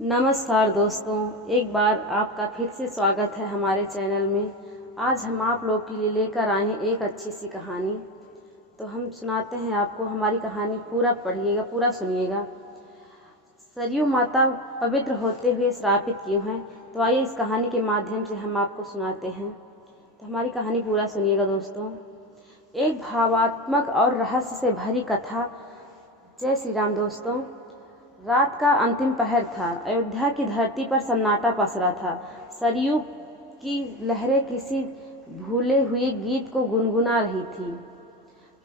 नमस्कार दोस्तों, एक बार आपका फिर से स्वागत है हमारे चैनल में। आज हम आप लोग के लिए लेकर आए हैं एक अच्छी सी कहानी। तो हम सुनाते हैं आपको हमारी कहानी। पूरा पढ़िएगा, पूरा सुनिएगा। सरयू माता पवित्र होते हुए श्रापित क्यों हैं? तो आइए इस कहानी के माध्यम से हम आपको सुनाते हैं। तो हमारी कहानी पूरा सुनिएगा दोस्तों। एक भावात्मक और रहस्य से भरी कथा। जय श्री राम दोस्तों। रात का अंतिम पहर था। अयोध्या की धरती पर सन्नाटा पसरा था। सरयू की लहरें किसी भूले हुए गीत को गुनगुना रही थी।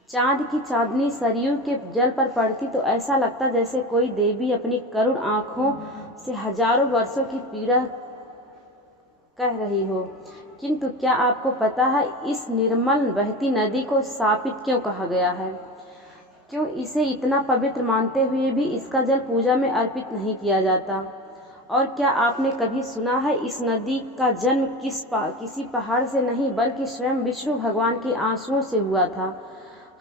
चांद की चांदनी सरयू के जल पर पड़ती तो ऐसा लगता जैसे कोई देवी अपनी करुण आंखों से हजारों वर्षों की पीड़ा कह रही हो। किंतु क्या आपको पता है इस निर्मल बहती नदी को शापित क्यों कहा गया है? क्यों इसे इतना पवित्र मानते हुए भी इसका जल पूजा में अर्पित नहीं किया जाता? और क्या आपने कभी सुना है इस नदी का जन्म किसी पहाड़ से नहीं बल्कि स्वयं विष्णु भगवान के आंसुओं से हुआ था?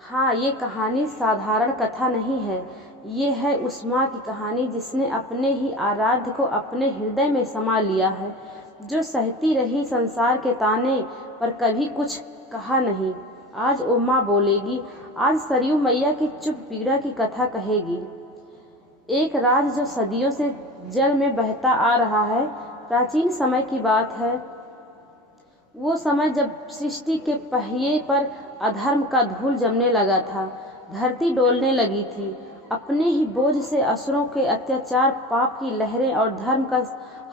हाँ, ये कहानी साधारण कथा नहीं है। ये है उस माँ की कहानी जिसने अपने ही आराध्य को अपने हृदय में समा लिया है, जो सहती रही संसार के ताने पर कभी कुछ कहा नहीं। आज वो माँ बोलेगी। आज सरयू मैया की चुप पीड़ा की कथा कहेगी। एक राज जो सदियों से जल में बहता आ रहा है। प्राचीन समय की बात है। वो समय जब सृष्टि के पहिए पर अधर्म का धूल जमने लगा था। धरती डोलने लगी थी। अपने ही बोझ से असुरों के अत्याचार, पाप की लहरें और धर्म का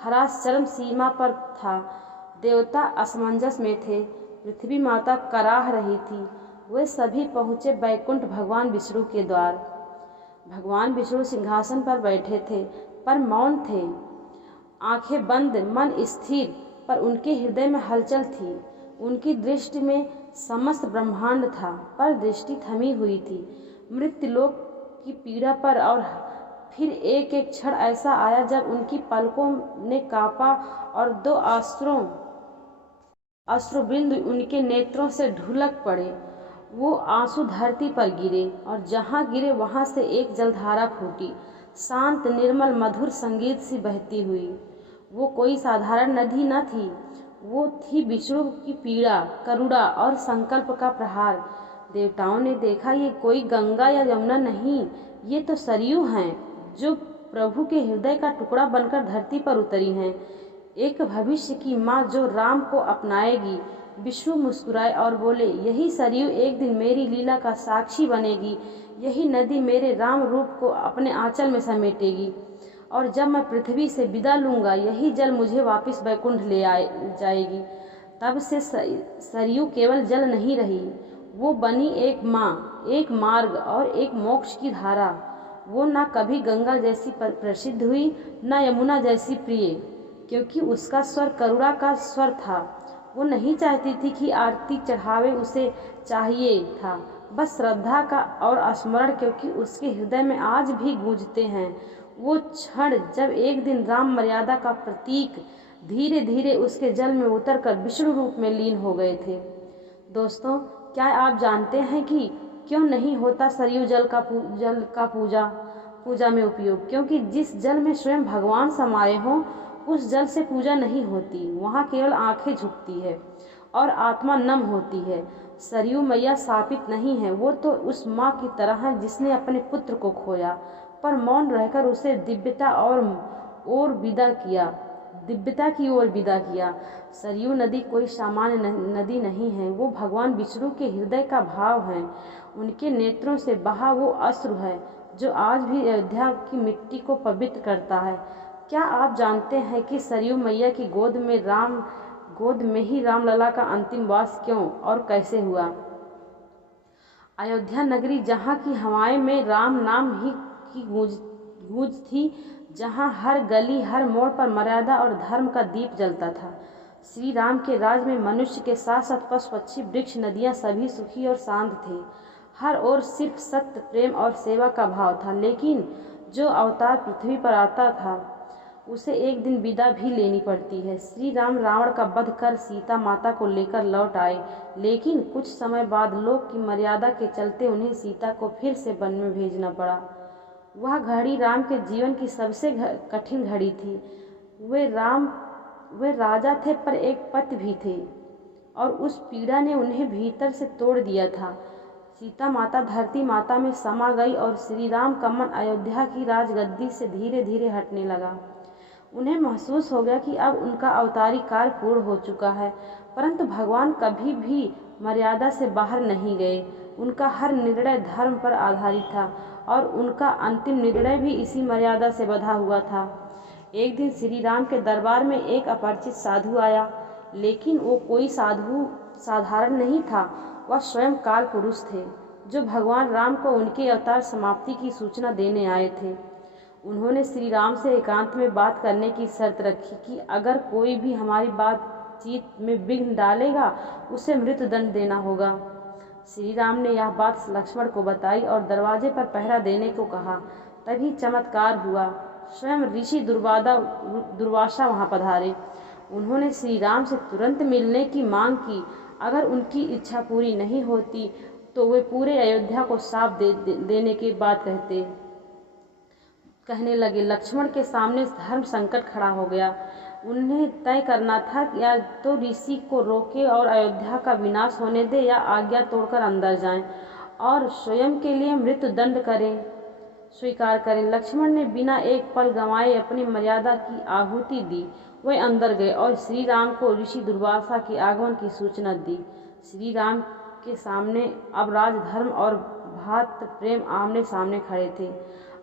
ह्रास चरम सीमा पर था। देवता असमंजस में थे। पृथ्वी माता कराह रही थी। वे सभी पहुँचे बैकुंठ भगवान विष्णु के द्वार। भगवान विष्णु सिंहासन पर बैठे थे, पर मौन थे। आंखें बंद, मन स्थिर, पर उनके हृदय में हलचल थी। उनकी दृष्टि में समस्त ब्रह्मांड था, पर दृष्टि थमी हुई थी मृत्युलोक की पीड़ा पर। और फिर एक एक क्षण ऐसा आया जब उनकी पलकों ने कांपा और दो अश्रुबिंदु उनके नेत्रों से ढुलक पड़े। वो आंसू धरती पर गिरे और जहाँ गिरे वहाँ से एक जलधारा फूटी, शांत, निर्मल, मधुर संगीत सी बहती हुई। वो कोई साधारण नदी न थी। वो थी विष्णु की पीड़ा, करुणा और संकल्प का प्रहार। देवताओं ने देखा, ये कोई गंगा या यमुना नहीं, ये तो सरयू हैं, जो प्रभु के हृदय का टुकड़ा बनकर धरती पर उतरी हैं। एक भविष्य की माँ जो राम को अपनाएगी। विष्णु मुस्कुराए और बोले, यही सरयू एक दिन मेरी लीला का साक्षी बनेगी। यही नदी मेरे राम रूप को अपने आंचल में समेटेगी। और जब मैं पृथ्वी से विदा लूँगा, यही जल मुझे वापस बैकुंठ ले जाएगी। तब से सरयू केवल जल नहीं रही, वो बनी एक माँ, एक मार्ग और एक मोक्ष की धारा। वो ना कभी गंगा जैसी प्रसिद्ध हुई, ना यमुना जैसी प्रिय, क्योंकि उसका स्वर करुणा का स्वर था। वो नहीं चाहती थी कि आरती चढ़ावे, उसे चाहिए था बस श्रद्धा का और स्मरण, क्योंकि उसके हृदय में आज भी गूंजते हैं वो क्षण जब एक दिन राम मर्यादा का प्रतीक धीरे धीरे उसके जल में उतरकर विष्णु रूप में लीन हो गए थे। दोस्तों, क्या आप जानते हैं कि क्यों नहीं होता सरयू जल का पूजा में उपयोग? क्योंकि जिस जल में स्वयं भगवान समाये हों, उस जल से पूजा नहीं होती। वहाँ केवल आंखें झुकती है और आत्मा नम होती है। सरयू मैया शापित नहीं है। वो तो उस माँ की तरह है जिसने अपने पुत्र को खोया, पर मौन रहकर उसे दिव्यता की ओर विदा किया। सरयू नदी कोई सामान्य नदी नहीं है। वो भगवान विष्णु के हृदय का भाव है। उनके नेत्रों से बहा वो अश्रु है जो आज भी अयोध्या की मिट्टी को पवित्र करता है। क्या आप जानते हैं कि सरयू मैया की गोद में ही रामलला का अंतिम वास क्यों और कैसे हुआ? अयोध्या नगरी, जहाँ की हवाएं में राम नाम ही की गूंज थी, जहाँ हर गली हर मोड़ पर मर्यादा और धर्म का दीप जलता था। श्री राम के राज में मनुष्य के साथ साथ पशु पक्षी वृक्ष नदियाँ सभी सुखी और शांत थे। हर ओर सिर्फ सत्य, प्रेम और सेवा का भाव था। लेकिन जो अवतार पृथ्वी पर आता था, उसे एक दिन विदा भी लेनी पड़ती है। श्री राम रावण का वध कर सीता माता को लेकर लौट आए, लेकिन कुछ समय बाद लोक की मर्यादा के चलते उन्हें सीता को फिर से वन में भेजना पड़ा। वह घड़ी राम के जीवन की सबसे कठिन घड़ी थी। वे राजा थे पर एक पति भी थे और उस पीड़ा ने उन्हें भीतर से तोड़ दिया था। सीता माता धरती माता में समा गई और श्री राम का मन अयोध्या की राजगद्दी से धीरे धीरे हटने लगा। उन्हें महसूस हो गया कि अब उनका अवतारी काल पूर्ण हो चुका है, परंतु भगवान कभी भी मर्यादा से बाहर नहीं गए। उनका हर निर्णय धर्म पर आधारित था और उनका अंतिम निर्णय भी इसी मर्यादा से बंधा हुआ था। एक दिन श्री राम के दरबार में एक अपरिचित साधु आया, लेकिन वो कोई साधारण नहीं था। वह स्वयं काल पुरुष थे, जो भगवान राम को उनके अवतार समाप्ति की सूचना देने आए थे। उन्होंने श्री राम से एकांत में बात करने की शर्त रखी कि अगर कोई भी हमारी बातचीत में विघ्न डालेगा, उसे मृत्युदंड देना होगा। श्री राम ने यह बात लक्ष्मण को बताई और दरवाजे पर पहरा देने को कहा। तभी चमत्कार हुआ। स्वयं ऋषि दुर्वासा वहां पधारे। उन्होंने श्री राम से तुरंत मिलने की मांग की। अगर उनकी इच्छा पूरी नहीं होती तो वे पूरे अयोध्या को शाप देने की बात कहने लगे। लक्ष्मण के सामने धर्म संकट खड़ा हो गया। उन्हें तय करना था कि या तो ऋषि को रोके और अयोध्या का विनाश होने दे, या आज्ञा तोड़कर अंदर जाएं और स्वयं के लिए मृत्युदंड स्वीकार करें। लक्ष्मण ने बिना एक पल गंवाए अपनी मर्यादा की आहुति दी। वे अंदर गए और श्री राम को ऋषि दुर्वासा के आगमन की सूचना दी। श्री राम के सामने अब राज धर्म और भ्रातृ प्रेम आमने सामने खड़े थे।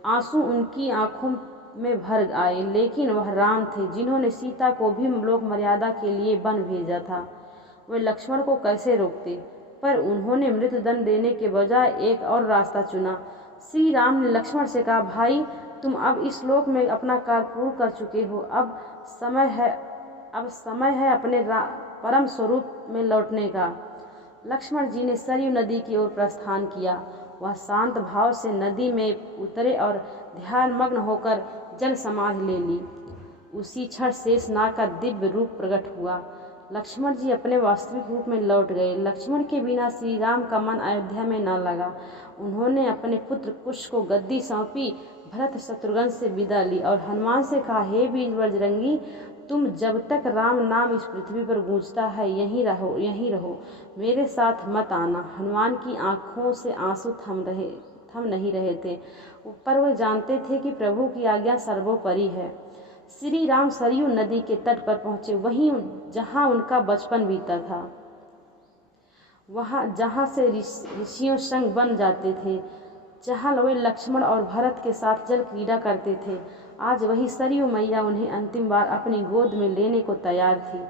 आंसू उनकी आंखों में भर आए, लेकिन वह राम थे जिन्होंने सीता को भी लोक मर्यादा के लिए वन भेजा था। वे लक्ष्मण को कैसे रोकते, पर उन्होंने मृत्युदंड देने के बजाय एक और रास्ता चुना। श्री राम ने लक्ष्मण से कहा, भाई, तुम अब इस लोक में अपना कार्य पूर्ण कर चुके हो। अब समय है अपने परम स्वरूप में लौटने का। लक्ष्मण जी ने सरयू नदी की ओर प्रस्थान किया। वह शांत भाव से नदी में उतरे और ध्यान मग्न होकर जल समाधि ले ली। उसी क्षण शेषनाग का दिव्य रूप प्रकट हुआ। लक्ष्मण जी अपने वास्तविक रूप में लौट गए। लक्ष्मण के बिना श्री राम का मन अयोध्या में न लगा। उन्होंने अपने पुत्र कुश को गद्दी सौंपी, भरत शत्रुघ्न से विदा ली और हनुमान से कहा, हे वीर बजरंगी, तुम जब तक राम नाम इस पृथ्वी पर गूंजता है यहीं रहो, मेरे साथ मत आना। हनुमान की आंखों से आंसू थम नहीं रहे थे, पर वे जानते थे कि प्रभु की आज्ञा सर्वोपरि है। श्री राम सरयू नदी के तट पर पहुंचे, वहीं जहां उनका बचपन बीता था, वहां जहां से ऋषियों संग बन जाते थे, जहां वे लक्ष्मण और भरत के साथ जल क्रीड़ा करते थे। आज वही सरयू मैया उन्हें अंतिम बार अपनी गोद में लेने को तैयार थी।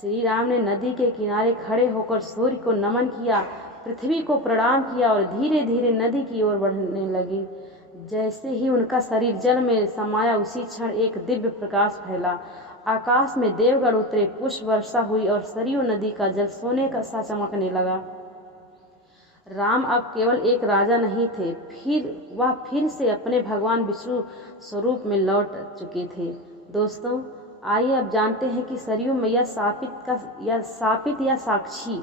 श्री राम ने नदी के किनारे खड़े होकर सूर्य को नमन किया, पृथ्वी को प्रणाम किया और धीरे धीरे नदी की ओर बढ़ने लगी। जैसे ही उनका शरीर जल में समाया, उसी क्षण एक दिव्य प्रकाश फैला। आकाश में देवगण उतरे, पुष्प वर्षा हुई और सरयू नदी का जल सोने का सा चमकने लगा। राम अब केवल एक राजा नहीं थे, वह फिर से अपने भगवान विष्णु स्वरूप में लौट चुके थे। दोस्तों, आइए अब जानते हैं कि सरयू मैया शापित या साक्षी।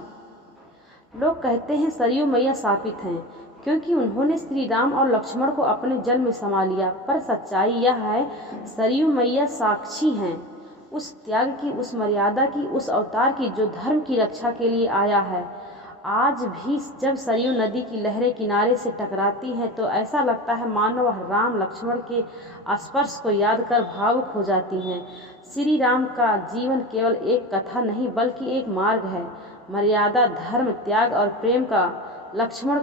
लोग कहते हैं सरयू मैया शापित हैं क्योंकि उन्होंने श्री राम और लक्ष्मण को अपने जल में समा लिया, पर सच्चाई यह है सरयू मैया साक्षी हैं उस त्याग की, उस मर्यादा की, उस अवतार की जो धर्म की रक्षा के लिए आया है। आज भी जब सरयू नदी की लहरें किनारे से टकराती हैं तो ऐसा लगता है मानो वह राम लक्ष्मण के स्पर्श को याद कर भावुक हो जाती हैं। श्री राम का जीवन केवल एक कथा नहीं बल्कि एक मार्ग है। मर्यादा, धर्म, त्याग और प्रेम का। लक्ष्मण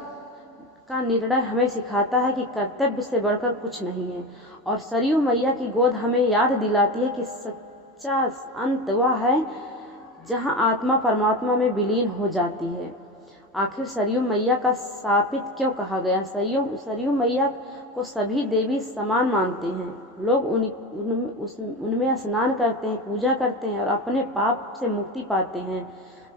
का निर्णय हमें सिखाता है कि कर्तव्य से बढ़कर कुछ नहीं है, और सरयू मैया की गोद हमें याद दिलाती है कि सच्चा अंत वह है जहाँ आत्मा परमात्मा में विलीन हो जाती है। आखिर सरयू मैया का शापित क्यों कहा गया? सरयू मैया को सभी देवी समान मानते हैं। लोग उनमें स्नान करते हैं, पूजा करते हैं और अपने पाप से मुक्ति पाते हैं।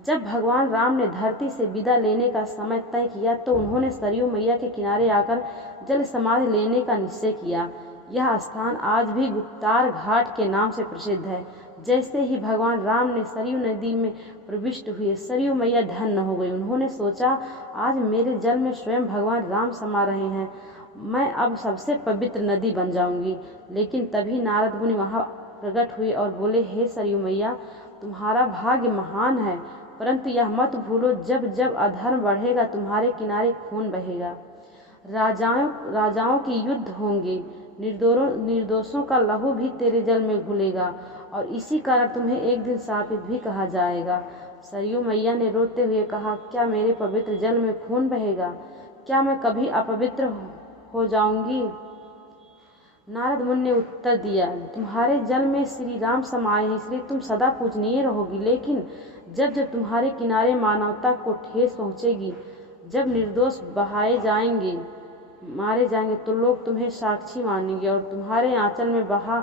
जब भगवान राम ने धरती से विदा लेने का समय तय किया तो उन्होंने सरयू मैया के किनारे आकर जल समाधि लेने का निश्चय किया। यह स्थान आज भी गुप्तार घाट के नाम से प्रसिद्ध है। जैसे ही भगवान राम ने सरयू नदी में प्रविष्ट हुए, सरयू मैया धन्य हो गई। उन्होंने सोचा, आज मेरे जल में स्वयं भगवान राम समा रहे हैं मैं अब सबसे पवित्र नदी बन जाऊंगी। लेकिन तभी नारद मुनि वहाँ प्रकट हुए और बोले, हे सरयू मैया, तुम्हारा भाग्य महान है, परंतु यह मत भूलो, जब जब अधर्म बढ़ेगा तुम्हारे किनारे खून बहेगा, राजाओं के युद्ध होंगे, निर्दोषों का लहू भी तेरे जल में घुलेगा, और इसी कारण तुम्हें एक दिन शापित भी कहा जाएगा। सरयू मैया ने रोते हुए कहा, क्या मेरे पवित्र जल में खून बहेगा? क्या मैं कभी अपवित्र हो जाऊंगी? नारद मुनि ने उत्तर दिया, तुम्हारे जल में श्री राम समाये हैं, इसलिए तुम सदा पूजनीय रहोगी। लेकिन जब जब तुम्हारे किनारे मानवता को ठेस पहुँचेगी, जब निर्दोष मारे जाएंगे, तो लोग तुम्हें साक्षी मानेंगे और तुम्हारे आंचल में बहा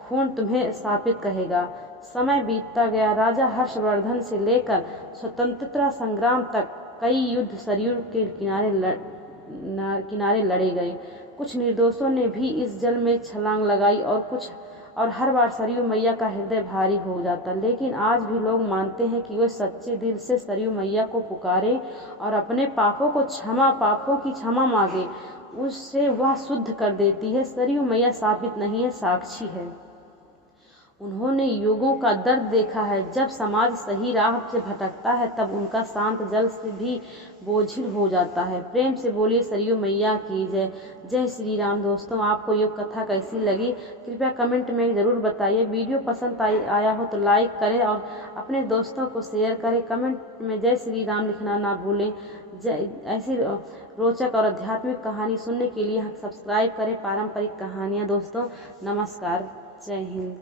खून तुम्हें शापित कहेगा। समय बीतता गया। राजा हर्षवर्धन से लेकर स्वतंत्रता संग्राम तक कई युद्ध सरयू के किनारे लड़े गए। कुछ निर्दोषों ने भी इस जल में छलांग लगाई और हर बार सरयू मैया का हृदय भारी हो जाता। लेकिन आज भी लोग मानते हैं कि वे सच्चे दिल से सरयू मैया को पुकारे और अपने पापों की क्षमा मांगे, उससे वह शुद्ध कर देती है। सरयू मैया शापित नहीं है, साक्षी है। उन्होंने युगों का दर्द देखा है। जब समाज सही राह से भटकता है, तब उनका शांत जल से भी बोझिल हो जाता है। प्रेम से बोलिए सरयू मैया की जय। जय श्री राम। दोस्तों, आपको ये कथा कैसी लगी कृपया कमेंट में ज़रूर बताइए। वीडियो पसंद आया हो तो लाइक करें और अपने दोस्तों को शेयर करें। कमेंट में जय श्री राम लिखना ना भूलें। ऐसी रोचक और आध्यात्मिक कहानी सुनने के लिए सब्सक्राइब करें पारंपरिक कहानियाँ। दोस्तों, नमस्कार, जय हिंद।